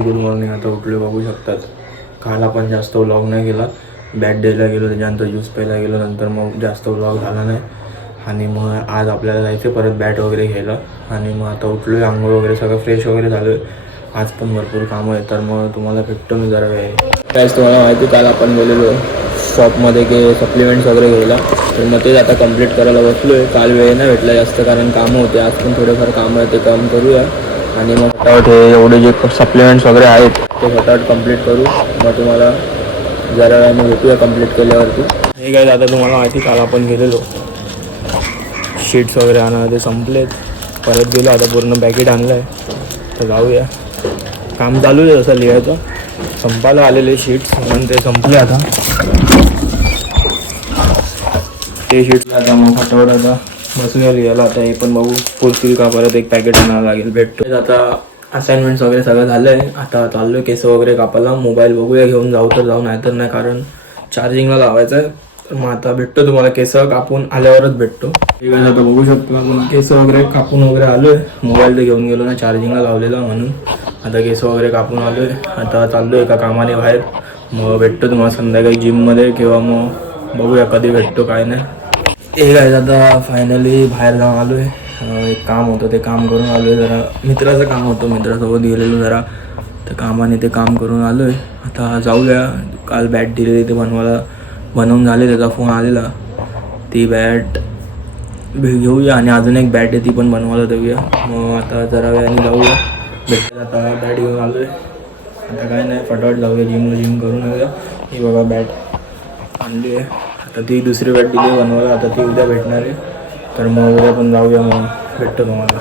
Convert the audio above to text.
Good morning. आता उठलो बघू शकतात. काल आपण जास्त व्लॉग नाही केला. बॅट डेला गेलो, त्याच्यानंतर ज्यूस प्यायला गेलो, नंतर मग जास्त व्लॉग झाला नाही. आणि मग आज आपल्याला जायचं परत बॅट वगैरे घ्यायला. आणि मग आता उठलो आहे, आंघोळ वगैरे सगळं फ्रेश वगैरे झालो आहे. आज पण भरपूर कामं आहेत, तर मग तुम्हाला भेटतो मी जरा वेळ. काहीच तुम्हाला माहिती, काल आपण गेलेलो शॉपमध्ये की सप्लिमेंट्स वगैरे घ्यायला, तर मग तेच आता कंप्लीट करायला बसलो आहे. काल वेळ नाही भेटला जास्त, कारण कामं होते. आज पण थोडंफार कामं आहे, ते काम करूया. आणि मग फटाफट हे एवढे जे सप्लिमेंट्स वगैरे आहेत ते फटाफट कंप्लीट करू. मग तुम्हाला जरा वेळाने भेटूया कंप्लीट केल्यावरती. हे काय आता तुम्हाला माहिती, काल आपण गेलेलो शीट्स वगैरे आणा, ते संपलेत. परत गेलो, आता पूर्ण पॅकेट आणलं आहे, तर जाऊया. काम चालू आहे तसं लिहायचं, संपायला आलेले शीट्स म्हणून ते संपले. आता ते शीट्स आता मग फटाफट आता बसूया लिहायला. आता हे पण बघू पुरतील का, परत एक पॅकेट आणावं लागेल. भेटतो आता. असाइनमेंट्स वगैरे सगळं झालं आहे. आता चाललो आहे केस वगैरे कापायला. मोबाईल बघूया घेऊन जाऊ तर जाऊ, नाही तर नाही, कारण चार्जिंगला लावायचं आहे. तर मग आता भेटतो तुम्हाला, केस कापून आल्यावरच भेटतो. ठीक आहे, आता बघू शकतो आपण केस वगैरे कापून वगैरे आलो आहे. मोबाईल तर घेऊन गेलो ना, चार्जिंगला लावलेला म्हणून. आता केस वगैरे कापून आलो आहे. आता चाललो आहे एका कामाने बाहेर. मग भेटतो तुम्हाला संध्याकाळी जिममध्ये, किंवा मग बघूया कधी भेटतो काय नाही. हे काय आता फायनली बाहेर जाऊन आलो आहे. एक काम होतं, ते काम करून आलो आहे. जरा मित्राचं काम होतं, मित्रासोबत गेलेलो जरा, तर कामाने ते काम करून आलो आहे. आता जाऊया. काल बॅट दिलेली ते बनवून झाले, त्याचा फोन आलेला. ती बॅट घेऊया आणि अजून एक बॅट आहे ती पण बनवायला देऊया. मग आता जरा वेळाने जाऊया. भेटत आता बॅट घेऊन आलो आहे. आता काय नाही, फटाफट जाऊया जिम करून येऊया. ही बघा बॅट आणली आहे. आता ती दुसरी बॅट दिली बनवायला, आता ती उद्या भेटणार आहे. तर मग उद्या पण जाऊया, मग भेटतो तुम्हाला.